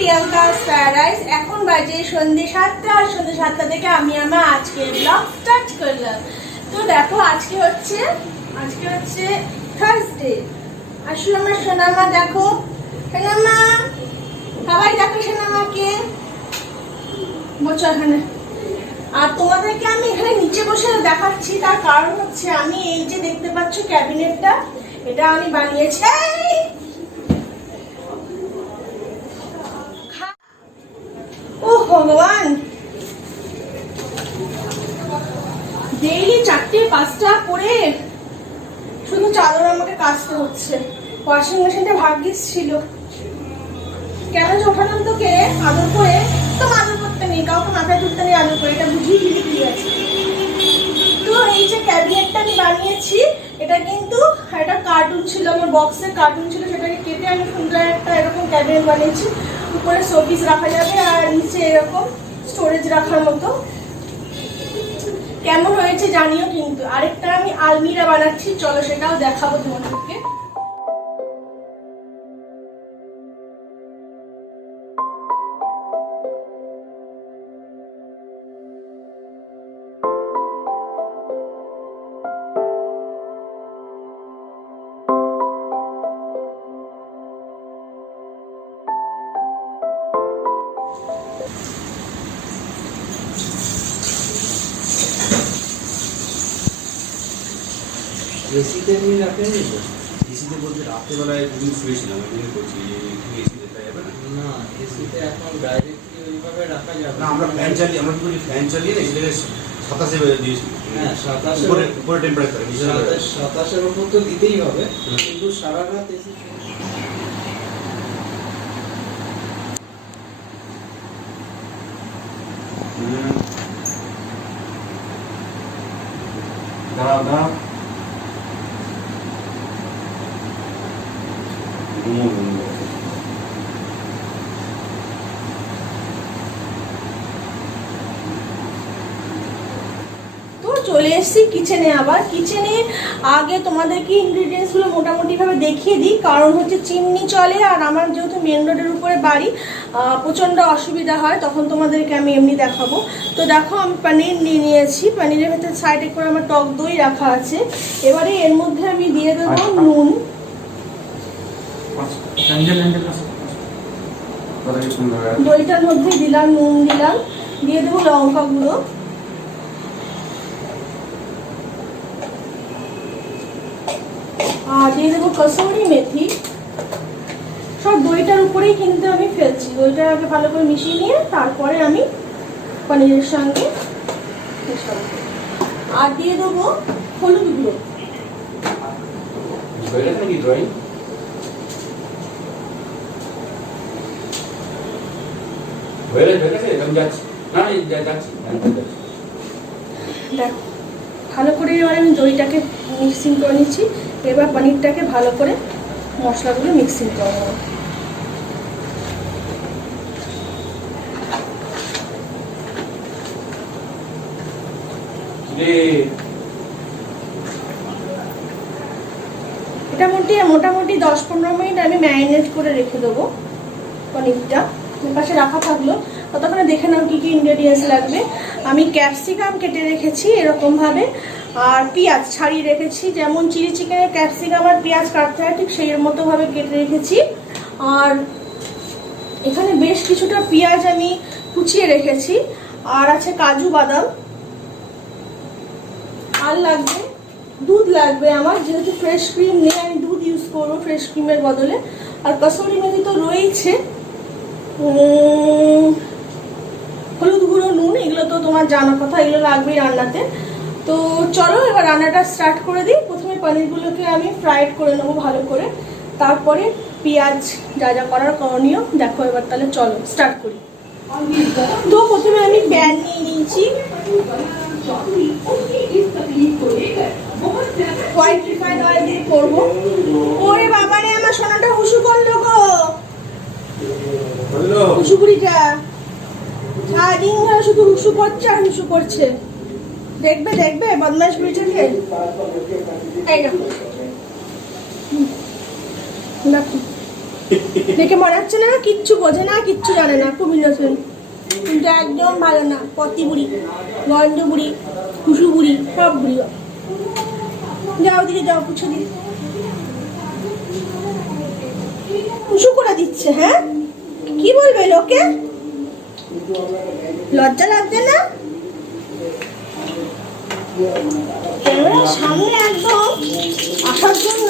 Priyanka's paradise. এখন বাজে সন্ধ্যে 7টা, আর সন্ধ্যে 7টা থেকে আমি আমার আজকের ব্লগ স্টার্ট করলাম। তো দেখো আজকে হচ্ছে থার্সডে। আসলে আমার সোনামা, দেখো সোনামা, সবাই দেখো সোনামাকে, বসো এখানে। আর তোমাদেরকে আমি এখানে নিচে বসে দেখাচ্ছি, তার কারণ হচ্ছে আমি এই যে দেখতে পাচ্ছ ক্যাবিনেটটা, এটা আমি বানিয়েছি। ও ভগবান, ডেইলি 4-5টা করে শুধু চাদর আমাকে কাচতে হচ্ছে। ওয়াশিং মেশিনটা ভাগ্যিস ছিল। কেন যে ওঠালাম তোকে আদর করে, তো আদর করতে নেই, কাউকে মাথায় তুলতে নেই আদর করে, এটা বুঝিয়ে দিয়ে আছে। তো এই যে ক্যাবিনেটটা আমি বানিয়েছি, এটা কিন্তু একটা কার্টুন ছিল, আমার বক্সের কার্টুন ছিল, সেটাকে কেটে আমি সুন্দর একটা এরকম ক্যাবিনেট বানিয়েছি। উপরে শোপিস রাখা যাবে আর নিচে এরকম স্টোরেজ রাখার মতো। কেমন হয়েছে জানিও কিন্তু। আরেকটা আমি আলমিরা বানাচ্ছি, চলো সেটাও দেখাবো তোমাদেরকে। এসিতে নিয়ে রাখেন তো? এসিতে বলতে রাত্রেবেলায় দুদিন শুয়েছিলাম, আমি বলছি এসি দেখা যাবে না। না, এসিতে এখন ডাইরেক্টলি ওইভাবে রাখা যাবে না, আমরা ফ্যান চালিয়ে, আমরা কি করি, ফ্যান চালিয়ে না এটাকে 27-এ দিয়েছি। হ্যাঁ, 27 উপরে টেম্পারেচার 27-এর উপর তো দিতেই হবে, কিন্তু সারা রাত এসি। দাঁড়াও চলে এসেছি কিচেনে। আবার কিচেনে আগে তোমাদেরকে ইনগ্রিডিয়েন্টস গুলো মোটামুটি ভাবে দেখিয়ে দিই, কারণ হচ্ছে চিমনি চলে, আর আমার যেহেতু মেন রোডের উপরে বাড়ি, প্রচন্ড অসুবিধা হয়, তখন তোমাদেরকে আমি এমনি দেখাবো। তো দেখো আমি পনির নিয়ে নিয়েছি, পনিরের ভেতরে সাইডে করে আমার টক দই রাখা আছে। এবারে এর মধ্যে আমি দিয়ে দেবো নুন, দইটার মধ্যে দিলাম নুন, দিলাম, দিয়ে দেবো লঙ্কা গুঁড়ো, আর দিয়ে দেবো কসুরি মেথি। সব দইটার উপরেই কিন্তু আমি ফেলছি। দইটা আগে ভালো করে মিশিয়ে নিয়ে তারপরে আমি পনিরের সঙ্গে মেশাবো। আর দিয়ে দেবো হলুদ গুঁড়ো। দেখো ভালো করে এবার আমি দইটাকে মিক্সিং করে নিচ্ছি। এবার পনিরটাকে ভালো করে মশলাগুলো মিক্সিং করে নেব। এটা মোটামুটি 10-15 মিনিট আমি ম্যারিনেট করে রেখে দেবো পনিরটা। পাশে রাখা থাকলো, ততক্ষণে দেখে নাও কি কি ইনগ্রেডিয়েন্টস লাগবে। আমি ক্যাপসিকাম কেটে রেখেছি এরকম ভাবে, আর পেঁয়াজ ছাড়িয়ে রেখেছি, যেমন চিলি চিকেনের ক্যাপসিকাম আর পেঁয়াজ কাটতে হয় ঠিক সেই মতো ভাবে কেটে রেখেছি। আর এখানে বেশ কিছুটা পেঁয়াজ আমি কুচিয়ে রেখেছি, আর আছে কাজু বাদাম, আর লাগবে দুধ লাগবে আমার, যেহেতু ফ্রেশ ক্রিম নেই আমি দুধ ইউজ করবো ফ্রেশ ক্রিমের বদলে। আর কসুরি মেথি তো রয়েছে, হলুদ গুঁড়ো, নুন, এগুলো তো তোমার জানার কথা, এগুলো লাগবেই রান্নাতে। তো চলো এবার রান্নাটা স্টার্ট করে দিই। প্রথমে পনিরগুলোকে আমি ফ্রাইড করে নেবো ভালো করে, তারপরে পেঁয়াজ যা যা করার করণীয় দেখো। এবার তাহলে চলো স্টার্ট করি। তো প্রথমে আমি প্যান নিয়ে নিয়েছি, হোয়াইট রিফাইন্ড অয়েল দিয়ে করবো। ওরে বাবারে, আমার সোনাটা হুসু করলো গো, হুসুকুড়িটা সারাদিন ধরে শুধু হুসু করছে আর হুসু করছে। দেখবে বদমাশ বেচাকে। এই দেখো দেখে মনে হচ্ছে না কিচ্ছু বোঝে না, কিচ্ছু জানে না, খুব ইনোসেন্ট, কিন্তু একদম ভালো না। পতি বুড়ি, গন্ধ বুড়ি, কুসু বুড়ি, সব বুড়ি। যাও দিকে যাও, পুছো দি। কুসু করে দিচ্ছে। হ্যাঁ, কি বলবে লোকে? লজ্জা লাগছে না? ক্যামেরার সামনে একদম আসার জন্য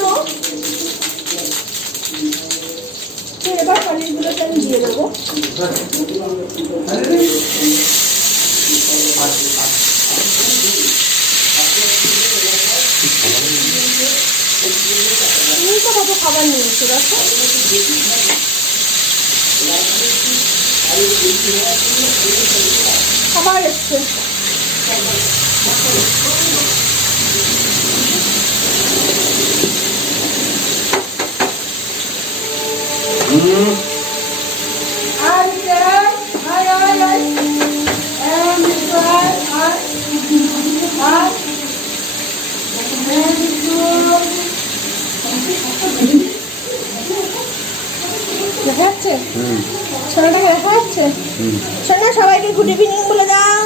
এবার পনিরগুলোকে আমি দিয়ে দেবো। তুমি তো কত খাবার নিয়েছো দেখো। খাবার এসছে। দেখা যাচ্ছে? সোনাটাকে দেখা যাচ্ছে? সোনা, সবাইকে গুড ইভিনিং বলে দাও।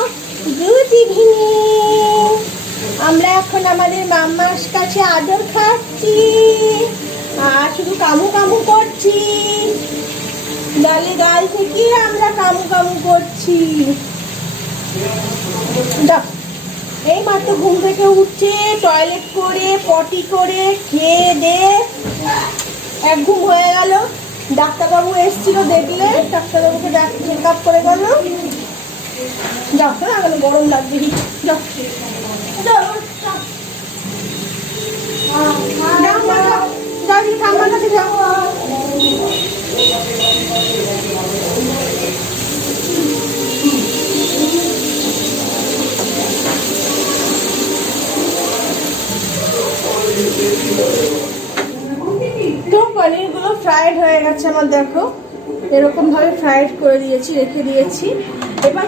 Good evening. আমরা এখন আমাদের মাম্মার কাছে আদর খাচ্ছি আর শুধু কামু কামু করছি। গালে গাল থেকে আমরা কামু কামু করছি। এই মাত্র ঘুম থেকে উঠছে, টয়লেট করে, পটি করে, খেয়ে দে এক ঘুম হয়ে গেল। ডাক্তারবাবু এসেছিল, দেখলে ডাক্তারবাবুকে চেক আপ করে গেল। যাও না, এখন গরম লাগবে। যাও ঠাম্মার কাছে যাও। তো পনিরগুলো ফ্রাইড হয়ে গেছে আমার, দেখো এরকম ভাবে ফ্রাইড করে দিয়েছি, রেখে দিয়েছি। এবার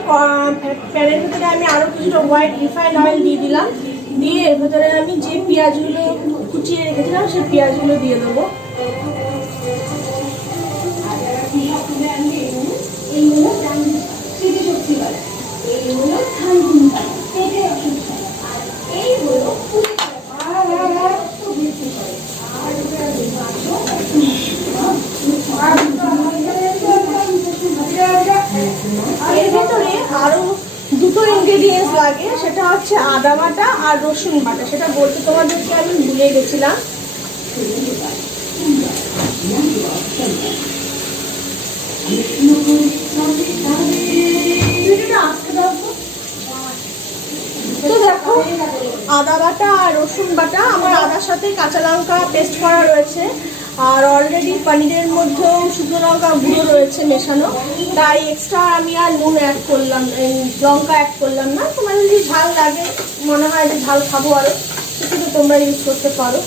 প্যানের ভেতরে আমি আরো কিছুটা হোয়াইট রিফাইন্ড অয়েল দিয়ে দিলাম, দিয়ে এর ভেতরে আমি যে পেঁয়াজগুলো কুচিয়ে রেখেছিলাম সেই পেঁয়াজগুলো দিয়ে দেবো। এর ভেতরে আরো দুটো ইনগ্রেডিয়েন্টস লাগে, সেটা হচ্ছে আদা বাটা আর রসুন বাটা। সেটা বলতে তোমাদেরকে আমি ভুলে গেছিলাম। তো দেখো, আদা বাটা আর রসুন বাটা আমার আদার সাথে কাঁচা লঙ্কা পেস্ট করা রয়েছে, আর অলরেডি পনিরের মধ্যেও শুকনো লঙ্কা গুঁড়ো রয়েছে মেশানো, তাই এক্সট্রা আমি আর নুন অ্যাড করলাম, লঙ্কা অ্যাড করলাম না। তোমার যদি ঝাল লাগে, মনে হয় যে ঝাল খাবো আরো, সেটা তোমরা ইউজ করতে পারো।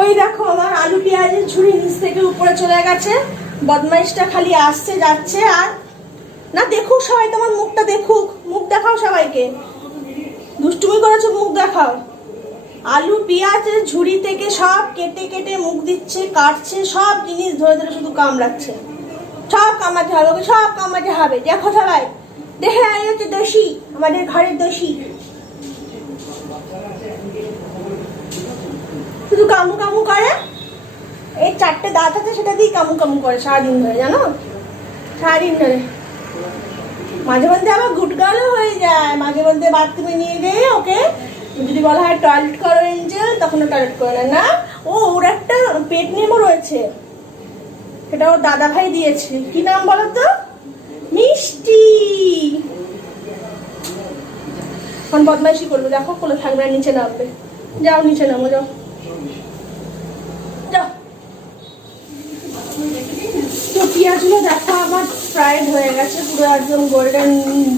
ওই দেখো, আমার আলু পেঁয়াজের ঝুড়ি নিচ থেকে উপরে চলে গেছে। বদমাইশটা খালি আসছে যাচ্ছে। আর না, দেখুক সবাই, তোমার মুখটা দেখুক, মুখ দেখাও সবাইকে। দুষ্টুমি করেছো, মুখ দেখাও। আলু পেঁয়াজের ঝুড়ি থেকে সব কেটে কেটে মুখ দিচ্ছে, কাটছে, সব জিনিস ধরে ধরে শুধু কামড়াচ্ছে। সব কামড়াতে হবে, ওকে সব কামড়াতে হবে। দেখো সবাই, দেখে এই হচ্ছে দোষী, আমাদের ঘরের দোষী। শুধু কামু কামু করে। এই 4টে দাঁত আছে, সেটা দিয়ে কামু কামু করে সারাদিন ধরে, জানো, সারাদিন ধরে। মাঝে মধ্যে আবার গুটগালও হয়ে যায়, মাঝে মধ্যে বাথরুমে নিয়ে গিয়ে ওকে যদি বলা হয় টয়লেট করো এঞ্জেল, তখন টয়লেট করে না। ওর একটা পেট নেমো রয়েছে, সেটা ওর দাদা ভাই দিয়েছে। কি নাম বলো তো? মিষ্টি। এখন বদমাইশি করবে, দেখো কোলে থাকবে, নিচে নামবে। যাও নিচে নামো, যাও যাও। তো পেঁয়াজগুলো দেখো আমার ফ্রাইড হয়ে গেছে, পুরো একদম গোল্ডেন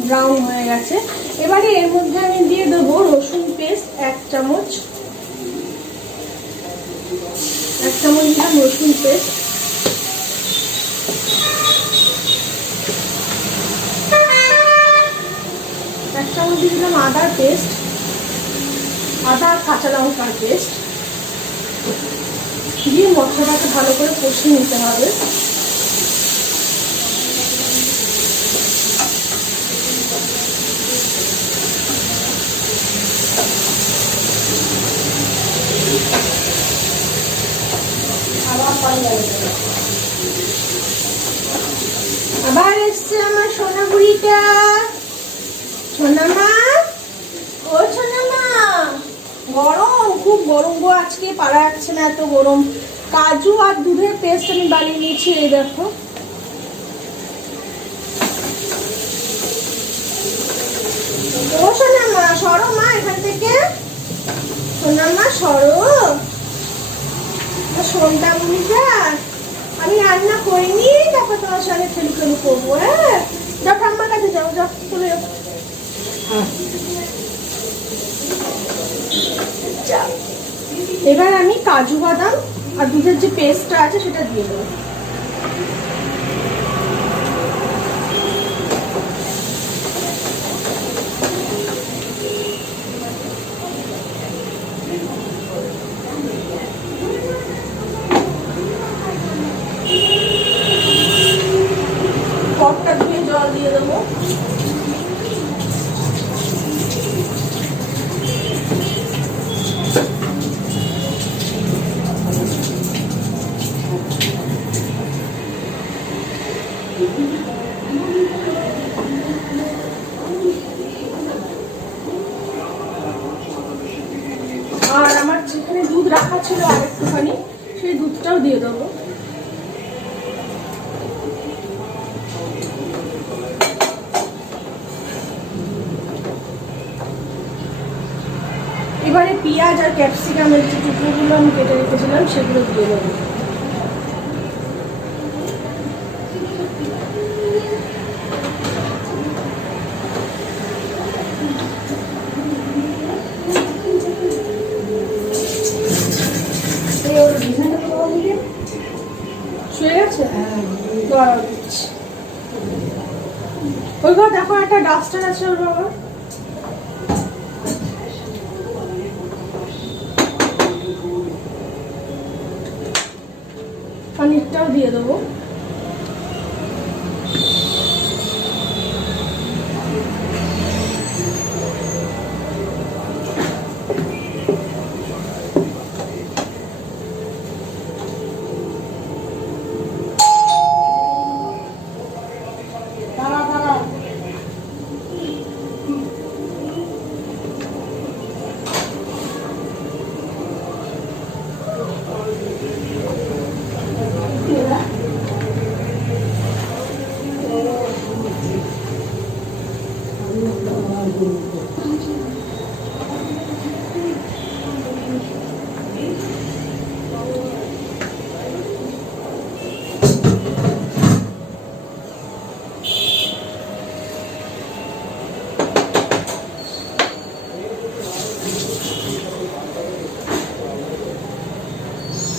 ব্রাউন হয়ে গেছে। এবারে এর মধ্যে আমি দিয়ে দেবো রসুন পেস্ট 1 চামচ। 1 চামচ দিলাম রসুন পেস্ট। এক চামচ দিয়ে দিলাম আদার পেস্ট, আদা কাঁচা লঙ্কার পেস্ট। দিয়ে মশলাটাকে ভালো করে কষিয়ে নিতে হবে। আবার এসছে আমার সোনা বুড়িটা, সোনামা, ও সোনামা। গরম, খুব গরম গো, আজকে পারা যাচ্ছে না, এত গরম। কাজু আর দুধের পেস্ট আমি বানিয়ে নিয়েছি, এই দেখো। ও সোনামা, সরো মা এখান থেকে, সোনামা সরো। সোনটা বুড়িটা, আমি রান্না করিনি, তারপর তোমার সঙ্গে খেলু খেলু করবো। হ্যাঁ, যাও ঠাম্মার কাছে যাও, যাও চলে যাও। এবার আমি কাজু বাদাম আর দুধের যে পেস্টটা আছে সেটা দিয়ে দেবো। পটটা ধুয়ে জল দিয়ে দেবো। আর আমার যেখানে দুধ রাখা ছিল আর একটুখানি, সেই দুধটাও দিয়ে দেবো। এবারে পেঁয়াজ আর ক্যাপসিকামের যে টুকরোগুলো আমি কেটে রেখেছিলাম সেগুলো দিয়ে দেবো। শুয়ে গেছে? ওই ঘর দেখো, একটা ডাস্টার আছে ওর বাবা। পানিরটাও দিয়ে দেবো।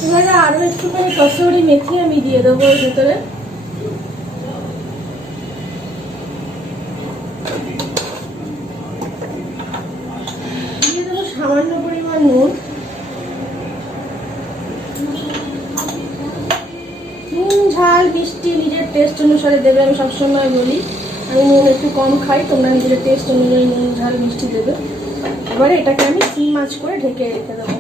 এবারে আরো একটুখানি কসুরি মেথি আমি দিয়ে দেবো এর ভিতরে। দিয়ে দেবো সামান্য পরিমাণ নুন। নুন ঝাল মিষ্টি নিজের টেস্ট অনুসারে দেবে, আমি সবসময় বলি। আমি নুন একটু কম খাই, তোমরা নিজের টেস্ট অনুযায়ী নুন ঝাল মিষ্টি দেবে। এবারে এটাকে আমি সিম আঁচ করে ঢেকে রেখে দেবো।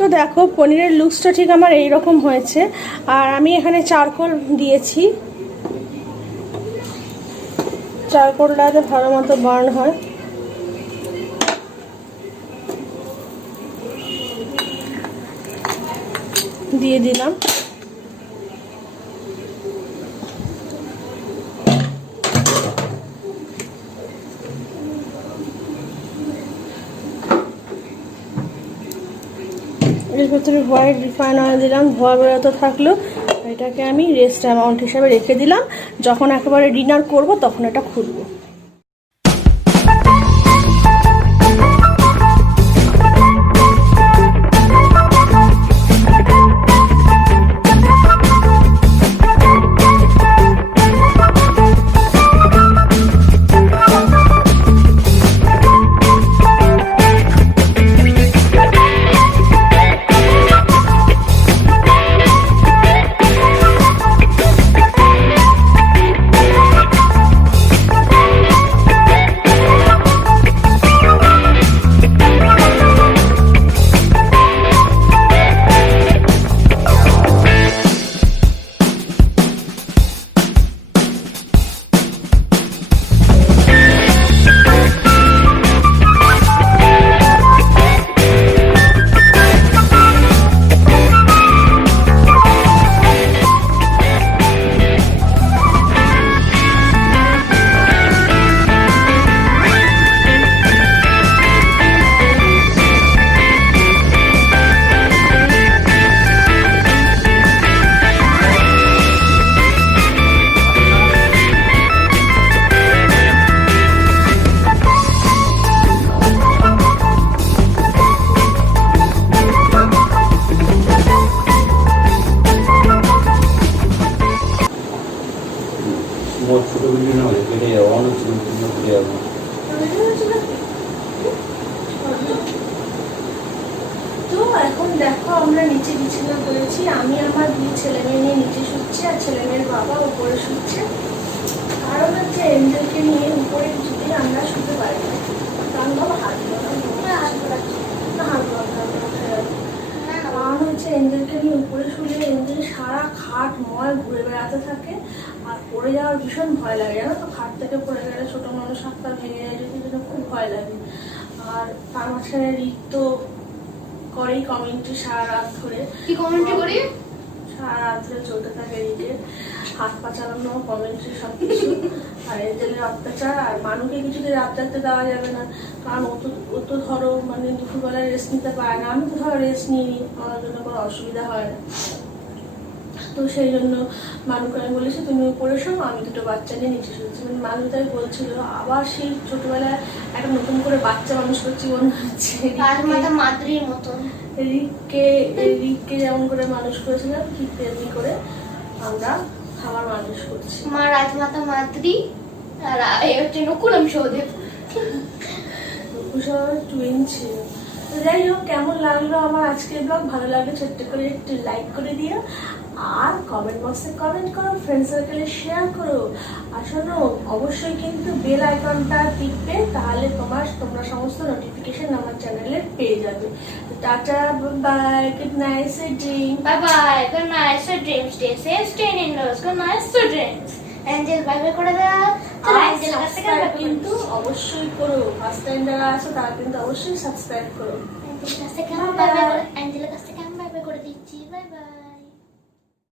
তো দেখো পনিরের লুকসটা ঠিক আমার এইরকম হয়েছে। আর আমি এখানে চারকোল দিয়েছি, চারকোলটাতে ভালো মতো বার্ন হয়। দিয়ে দিলাম। এর ভেতরে হোয়াইট রিফাইন অয়েল দিলাম, ধোয়া বেরোতে থাকলো। এটাকে আমি রেস্ট অ্যামাউন্ট হিসাবে রেখে দিলাম, যখন একেবারে ডিনার করব তখন এটা খুলবো। এখন দেখো আমরা নিচে বিছানা করেছি, আমি আমার দুই ছেলে মেয়ে নিয়ে নিচে শুচ্ছি আর ছেলে মেয়ের বাবা উপরে শুচ্ছে। কারণ হচ্ছে এঞ্জেলকে নিয়ে উপরে কিছুতেই আমরা শুতে পারি না, কারণ বাবা হাত কারণ হচ্ছে এঞ্জেলকে নিয়ে উপরে শুলে এঞ্জেল সারা খাট ময় ঘুরে বেড়াতে থাকে আর পড়ে যাওয়ার ভীষণ ভয় লাগে, জানো তো, খাট থেকে পড়ে গেলে ছোট মানুষ হাত পা ভেঙে যায় যদি, যেটা খুব ভয় লাগে। আর তার মাঝখানে রিক তো করেই কমেন্ট্রি সারা রাত ধরে, কি কমেন্ট্রি করি? সারা রাত ধরে চলতে থাকে রিকের হাত পা চালানো, কমেন্ট্রি সবকিছু। আর এঞ্জেলের অত্যাচার, আর মানুষকে কিছুতে রাত থাকতে দেওয়া যাবে না, কারণ ও তো ধরো মানে দুপুরবেলায় রেস্ট নিতে পারে না, আমি তো ধরো রেস্ট নিই, আমার জন্য কোনো অসুবিধা হয় না। তো সেই জন্য মানুকে আমি বলেছি তুমি উপরে শো, আমি দুটো বাচ্চা নিয়ে নিচে শুনছি। মানে মানুষ তাই বলছিল আবার সেই ছোটবেলায় একটা নতুন করে বাচ্চা মানুষ করছি মনে হচ্ছে, রাজমাতা মাদ্রির মতন। রিককে যেমন করে মানুষ করেছিলাম ঠিক তেমনি করে আমরা খাবার মানুষ করছি। মা রাজমাতা মাদ্রি আর এই হচ্ছে নকুল, আমি সহদেব। টুইন ছিল। তো যাই হোক, কেমন লাগলো আমার আজকের ব্লগ? ভালো লাগলে ছোট্ট করে একটু লাইক করে দিও, আর কমেন্ট বক্সে কমেন্ট করো, ফ্রেন্ড সার্কেলে শেয়ার করো। আর শোনো, অবশ্যই কিন্তু বেল আইকনটা টিপবে, তাহলে তোমরা সমস্ত নোটিফিকেশন আমার চ্যানেলে পেয়ে যাবে। Tata, bye, good night, sweet dream. Bye bye. Good night. Sweet dreams. Stay safe. Stay indoors. Good night. Sweet dreams. Angel bye bye করে দাও। চলো অ্যাঞ্জেল কাছ থেকে সাবস্ক্রাইব কিন্তু অবশ্যই করো, ফার্স্ট টাইম যারা আছো তারা কিন্তু অবশ্যই সাবস্ক্রাইব করো। অ্যাঞ্জেল কাছ থেকে আমি বাই বাই করে দিচ্ছি। Bye bye.